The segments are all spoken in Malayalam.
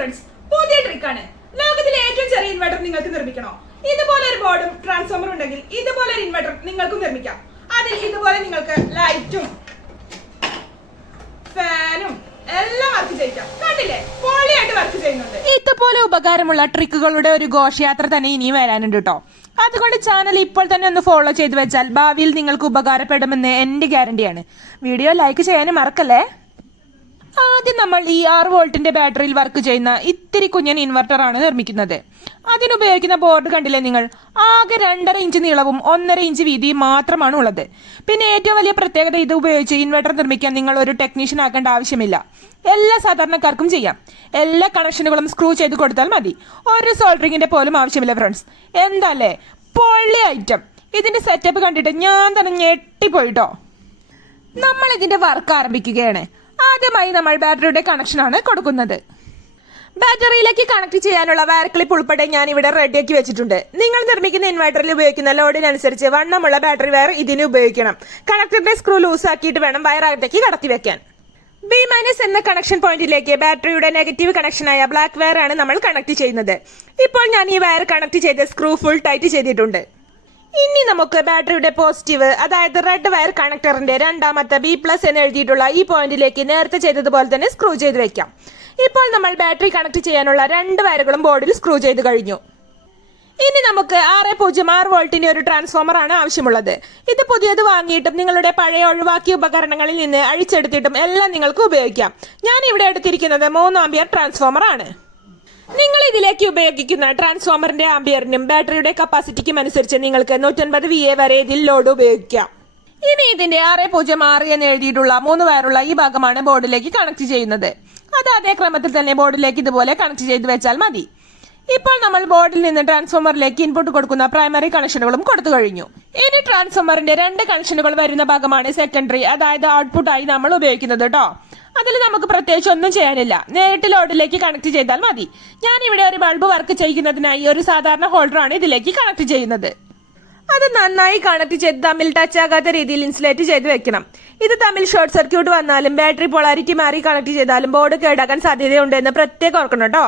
ഫ്രണ്ട്സ്, പുതിയ ട്രിക്കാണ്. ലോകത്തിലെ ഏറ്റവും ചെറിയ ഇൻവെർട്ടർ നിങ്ങൾക്ക് നിർമ്മിക്കണോ? ഇതുപോലെ ഒരു ബോർഡും ട്രാൻസ്ഫോമറും ഉണ്ടെങ്കിൽ ഇതുപോലെ ഒരു ഇൻവെർട്ടർ നിങ്ങൾക്കും നിർമ്മിക്കാം. അതിൽ ഇതുപോലെ നിങ്ങൾക്ക് ലൈറ്റും ഫാനും എല്ലാം വർക്ക് ചെയ്യിക്കാം. കണ്ടില്ലേ, പൊളിയായിട്ട് വർക്ക് ചെയ്യുന്നുണ്ട്. ഇതുപോലെ ഉപകാരമുള്ള ട്രിക്കുകളുടെ ഒരു ഘോഷയാത്ര തന്നെ ഇനിയും വരാനുണ്ട് കേട്ടോ. അതുകൊണ്ട് ചാനൽ ഇപ്പോൾ തന്നെ ഒന്ന് ഫോളോ ചെയ്ത് വെച്ചാൽ ഭാവിയിൽ നിങ്ങൾക്ക് ഉപകാരപ്പെടുമെന്ന് എന്റെ ഗ്യാരണ്ടിയാണ്. വീഡിയോ ലൈക്ക് ചെയ്യാനും മറക്കല്ലേ. ആദ്യം നമ്മൾ ഈ 6 വോൾട്ടിന്റെ ബാറ്ററിയിൽ വർക്ക് ചെയ്യുന്ന ഇത്തിരി കുഞ്ഞൻ ഇൻവെർട്ടർ ആണ് നിർമ്മിക്കുന്നത്. അതിനുപയോഗിക്കുന്ന ബോർഡ് കണ്ടില്ലേ നിങ്ങൾ, ആകെ 2.5 ഇഞ്ച് നീളവും 1.5 ഇഞ്ച് വീതിയും മാത്രമാണ് ഉള്ളത്. പിന്നെ ഏറ്റവും വലിയ പ്രത്യേകത, ഇത് ഉപയോഗിച്ച് ഇൻവെർട്ടർ നിർമ്മിക്കാൻ നിങ്ങൾ ഒരു ടെക്നീഷ്യൻ ആക്കേണ്ട ആവശ്യമില്ല. എല്ലാ സാധാരണക്കാർക്കും ചെയ്യാം. എല്ലാ കണക്ഷനുകളും സ്ക്രൂ ചെയ്ത് കൊടുത്താൽ മതി. ഒരു സോൾഡറിങ്ങിന്റെ പോലും ആവശ്യമില്ല ഫ്രണ്ട്സ്. എന്താല്ലേ പൊള്ളി ഐറ്റം. ഇതിന്റെ സെറ്റപ്പ് കണ്ടിട്ട് ഞാൻ തന്നെ ഞെട്ടിപ്പോയിട്ടോ. നമ്മൾ ഇതിന്റെ വർക്ക് ആരംഭിക്കുകയാണ്. ആദ്യമായി നമ്മൾ ബാറ്ററിയുടെ കണക്ഷനാണ് കൊടുക്കുന്നത്. ബാറ്ററിയിലേക്ക് കണക്ട് ചെയ്യാനുള്ള വയർ ക്ലിപ്പ് ഉൾപ്പെടെ ഞാൻ ഇവിടെ റെഡിയാക്കി വെച്ചിട്ടുണ്ട്. നിങ്ങൾ നിർമ്മിക്കുന്ന ഇൻവെർട്ടറിൽ ഉപയോഗിക്കുന്ന ലോഡിനനുസരിച്ച് വണ്ണമുള്ള ബാറ്ററി വയർ ഇതിന് ഉപയോഗിക്കണം. കണക്ടറിന്റെ സ്ക്രൂ ലൂസ് ആക്കിയിട്ട് വേണം വയർ അകത്തേക്ക് കടത്തി വെക്കാൻ. B- എന്ന കണക്ഷൻ പോയിന്റിലേക്ക് ബാറ്ററിയുടെ നെഗറ്റീവ് കണക്ഷനായ ബ്ലാക്ക് വയർ ആണ് നമ്മൾ കണക്ട് ചെയ്യുന്നത്. ഇപ്പോൾ ഞാൻ ഈ വയർ കണക്ട് ചെയ്ത് സ്ക്രൂ ഫുൾ ടൈറ്റ് ചെയ്തിട്ടുണ്ട്. ഇനി നമുക്ക് ബാറ്ററിയുടെ പോസിറ്റീവ്, അതായത് റെഡ് വയർ കണക്ടറിന്റെ രണ്ടാമത്തെ B+ എന്ന് എഴുതിയിട്ടുള്ള ഈ പോയിന്റിലേക്ക് നേരത്തെ ചെയ്തതുപോലെ തന്നെ സ്ക്രൂ ചെയ്ത് വെക്കാം. ഇപ്പോൾ നമ്മൾ ബാറ്ററി കണക്ട് ചെയ്യാനുള്ള 2 വയറുകളും ബോർഡിൽ സ്ക്രൂ ചെയ്ത് കഴിഞ്ഞു. ഇനി നമുക്ക് 606 വോൾട്ടിന്റെ ഒരു ട്രാൻസ്ഫോമർ ആണ് ആവശ്യമുള്ളത്. ഇത് പുതിയത് വാങ്ങിയിട്ടും നിങ്ങളുടെ പഴയ ഒഴിവാക്കിയ ഉപകരണങ്ങളിൽ നിന്ന് അഴിച്ചെടുത്തിട്ടും എല്ലാം നിങ്ങൾക്ക് ഉപയോഗിക്കാം. ഞാൻ ഇവിടെ എടുത്തിരിക്കുന്നത് 3 ആമ്പിയർ ട്രാൻസ്ഫോമർ ആണ്. നിങ്ങൾ ഇതിലേക്ക് ഉപയോഗിക്കുന്ന ട്രാൻസ്ഫോമറിന്റെ ആംബിയറിനും ബാറ്ററിയുടെ കപ്പാസിറ്റിക്കും അനുസരിച്ച് നിങ്ങൾക്ക് 150 VA വരെ ഇതിൽ ലോഡ് ഉപയോഗിക്കാം. ഇനി ഇതിന്റെ 606 എന്ന് എഴുതിയിട്ടുള്ള 3 വയറുള്ള ഈ ഭാഗമാണ് ബോർഡിലേക്ക് കണക്ട് ചെയ്യുന്നത്. അത് അതേ ക്രമത്തിൽ തന്നെ ബോർഡിലേക്ക് ഇതുപോലെ കണക്ട് ചെയ്ത് വെച്ചാൽ മതി. ഇപ്പോൾ നമ്മൾ ബോർഡിൽ നിന്ന് ട്രാൻസ്ഫോമറിലേക്ക് ഇൻപുട്ട് കൊടുക്കുന്ന പ്രൈമറി കണക്ഷനുകളും കൊടുത്തു കഴിഞ്ഞു. ഇനി ട്രാൻസ്ഫോമറിന്റെ 2 കണക്ഷനുകൾ വരുന്ന ഭാഗമാണ് സെക്കൻഡറി, അതായത് ഔട്ട്പുട്ടായി നമ്മൾ ഉപയോഗിക്കുന്നത് കേട്ടോ. അതിൽ നമുക്ക് പ്രത്യേകിച്ച് ഒന്നും ചെയ്യാനില്ല. നേരിട്ട് ലോഡിലേക്ക് കണക്ട് ചെയ്താൽ മതി. ഞാൻ ഇവിടെ ഒരു ബൾബ് വർക്ക് ചെയ്യുന്നതിനായി ഒരു സാധാരണ ഹോൾഡറാണ് ഇതിലേക്ക് കണക്ട് ചെയ്യുന്നത്. അത് നന്നായി കണക്ട് ചെയ്ത് തമ്മിൽ ടച്ച് ആകാത്ത രീതിയിൽ ഇൻസുലേറ്റ് ചെയ്ത് വെക്കണം. ഇത് തമ്മിൽ ഷോർട്ട് സർക്യൂട്ട് വന്നാലും ബാറ്ററി പൊളാരിറ്റി മാറി കണക്ട് ചെയ്താലും ബോർഡ് കേടാക്കാൻ സാധ്യതയുണ്ടെന്ന് പ്രത്യേകം ഓർക്കണം കേട്ടോ.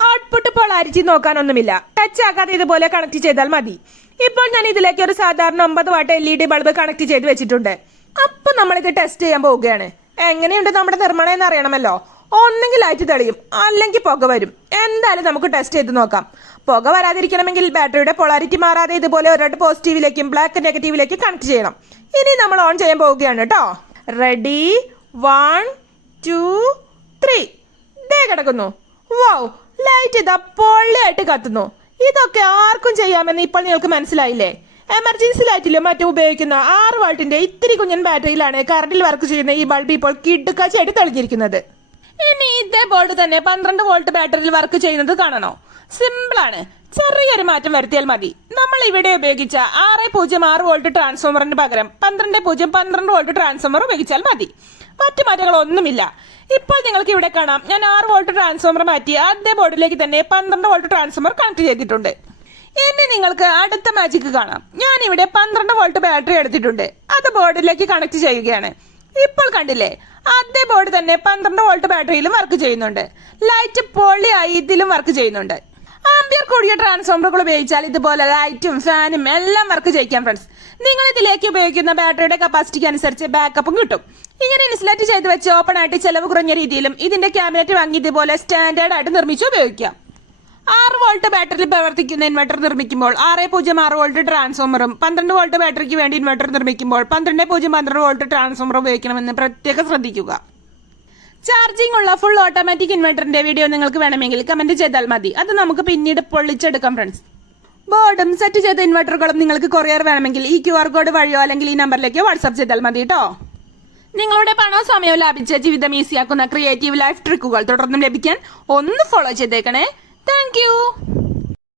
ഔട്ട്പുട്ട് പൊളാരിറ്റി നോക്കാനൊന്നുമില്ല, ടച്ച് ആകാതെ ഇതുപോലെ കണക്ട് ചെയ്താൽ മതി. ഇപ്പോൾ ഞാൻ ഇതിലേക്ക് ഒരു സാധാരണ 9 വാട്ട് LED ബൾബ് കണക്ട് ചെയ്ത് വെച്ചിട്ടുണ്ട്. അപ്പൊ നമ്മളിത് ടെസ്റ്റ് ചെയ്യാൻ പോവുകയാണ്. എങ്ങനെയുണ്ട് നമ്മുടെ നിർമ്മാണം എന്ന് അറിയണമല്ലോ. ഒന്നെങ്കിൽ ലൈറ്റ് തെളിയും, അല്ലെങ്കിൽ പുക വരും. എന്തായാലും നമുക്ക് ടെസ്റ്റ് ചെയ്ത് നോക്കാം. പുക വരാതിരിക്കണമെങ്കിൽ ബാറ്ററിയുടെ പൊളാരിറ്റി മാറാതെ ഇതുപോലെ ഒരൊട്ട് പോസിറ്റീവിലേക്കും ബ്ലാക്ക് നെഗറ്റീവിലേക്കും കണക്ട് ചെയ്യണം. ഇനി നമ്മൾ ഓൺ ചെയ്യാൻ പോവുകയാണ് കേട്ടോ. റെഡി, 1 2 3. ദേ കിടക്കുന്നു. വൗ, ലൈറ്റ് ഇതാ പൊള്ളിയായിട്ട് കത്തുന്നു. ഇതൊക്കെ ആർക്കും ചെയ്യാമെന്ന് ഇപ്പോൾ നിങ്ങൾക്ക് മനസ്സിലായില്ലേ? എമർജൻസി ലൈറ്റിലും മറ്റും ഉപയോഗിക്കുന്ന 6 വാൾട്ടിന്റെ ഇത്തിരി കുഞ്ഞൻ ബാറ്ററിയിലാണ് കറണ്ടിൽ വർക്ക് ചെയ്യുന്ന ഈ ബൾബ് ഇപ്പോൾ കിടുക്കാച്ചായിട്ട് തെളിഞ്ഞിരിക്കുന്നത്. ഇനി ഇതേ ബോർഡ് തന്നെ 12 വോൾട്ട് ബാറ്ററിയിൽ വർക്ക് ചെയ്യുന്നത് കാണണോ? സിമ്പിൾ ആണ്. ചെറിയൊരു മാറ്റം വരുത്തിയാൽ മതി. നമ്മൾ ഇവിടെ ഉപയോഗിച്ച 606 വോൾട്ട് ട്രാൻസ്ഫോമറിന് പകരം 12 വോൾട്ട് ട്രാൻസ്ഫോമർ ഉപയോഗിച്ചാൽ മതി. മറ്റു മാറ്റങ്ങളൊന്നുമില്ല. ഇപ്പോൾ നിങ്ങൾക്ക് ഇവിടെ കാണാം, ഞാൻ 6 വോൾട്ട് ട്രാൻസ്ഫോമർ മാറ്റി അതേ ബോർഡിലേക്ക് തന്നെ 12 വോൾട്ട് ട്രാൻസ്ഫോമർ കണക്ട് ചെയ്തിട്ടുണ്ട്. ഇനി നിങ്ങൾക്ക് അടുത്ത മാജിക് കാണാം. ഞാൻ ഇവിടെ 12 വോൾട്ട് ബാറ്ററി എടുത്തിട്ടുണ്ട്. അത് ബോർഡിലേക്ക് കണക്ട് ചെയ്യുകയാണ്. ഇപ്പോൾ കണ്ടില്ലേ, അതേ ബോർഡ് തന്നെ 12 വോൾട്ട് ബാറ്ററിയിലും വർക്ക് ചെയ്യുന്നുണ്ട്. ലൈറ്റ് പൊള്ളിയായി ഇതിലും വർക്ക് ചെയ്യുന്നുണ്ട്. ആംബിയർ കൂടിയ ട്രാൻസ്ഫോമറുകൾ ഉപയോഗിച്ചാൽ ഇതുപോലെ ലൈറ്റും ഫാനും എല്ലാം വർക്ക് ചെയ്യിക്കാം ഫ്രണ്ട്സ്. നിങ്ങൾ ഇതിലേക്ക് ഉപയോഗിക്കുന്ന ബാറ്ററിയുടെ കപ്പാസിറ്റിക്ക് അനുസരിച്ച് ബാക്കപ്പും കിട്ടും. ഇങ്ങനെ ഇൻസുലേറ്റ് ചെയ്ത് വെച്ച് ഓപ്പൺ ആയിട്ട് ചെലവ് കുറഞ്ഞ രീതിയിലും ഇതിന്റെ ക്യാബിനറ്റ് വാങ്ങി ഇതുപോലെ സ്റ്റാൻഡേർഡ് ആയിട്ട് നിർമ്മിച്ച് ഉപയോഗിക്കാം. 6 വോൾട്ട് ബാറ്ററിയിൽ പ്രവർത്തിക്കുന്ന ഇൻവെർട്ടർ നിർമ്മിക്കുമ്പോൾ 606 വോൾട്ട് ട്രാൻസ്ഫോമറും 12 വോൾട്ട് ബാറ്ററിക്ക് വേണ്ടി ഇൻവെർട്ടർ നിർമ്മിക്കുമ്പോൾ 12 വോൾട്ട് ട്രാൻസ്ഫോമർ ഉപയോഗിക്കണമെന്ന് പ്രത്യേകം ശ്രദ്ധിക്കുക. ചാർജിംഗ് ഉള്ള ഫുൾ ഓട്ടോമാറ്റിക് ഇൻവെർട്ടറിന്റെ വീഡിയോ നിങ്ങൾക്ക് വേണമെങ്കിൽ കമന്റ് ചെയ്താൽ മതി. അത് നമുക്ക് പിന്നീട് പൊള്ളിച്ചെടുക്കാം ഫ്രണ്ട്സ്. ബോർഡും സെറ്റ് ചെയ്ത ഇൻവെർട്ടറുകളും നിങ്ങൾക്ക് കൊറിയർ വേണമെങ്കിൽ ഈ QR കോഡ് വഴിയോ അല്ലെങ്കിൽ ഈ നമ്പറിലേക്ക് വാട്സ്ആപ്പ് ചെയ്താൽ മതി കേട്ടോ. നിങ്ങളുടെ പണവും സമയവും ലാഭിച്ച് ജീവിതം ഈസിയാക്കുന്ന ക്രിയേറ്റീവ് ലൈഫ് ട്രിക്കുകൾ തുടർന്നും ലഭിക്കാൻ ഒന്ന് ഫോളോ ചെയ്തേക്കണേ. Thank you.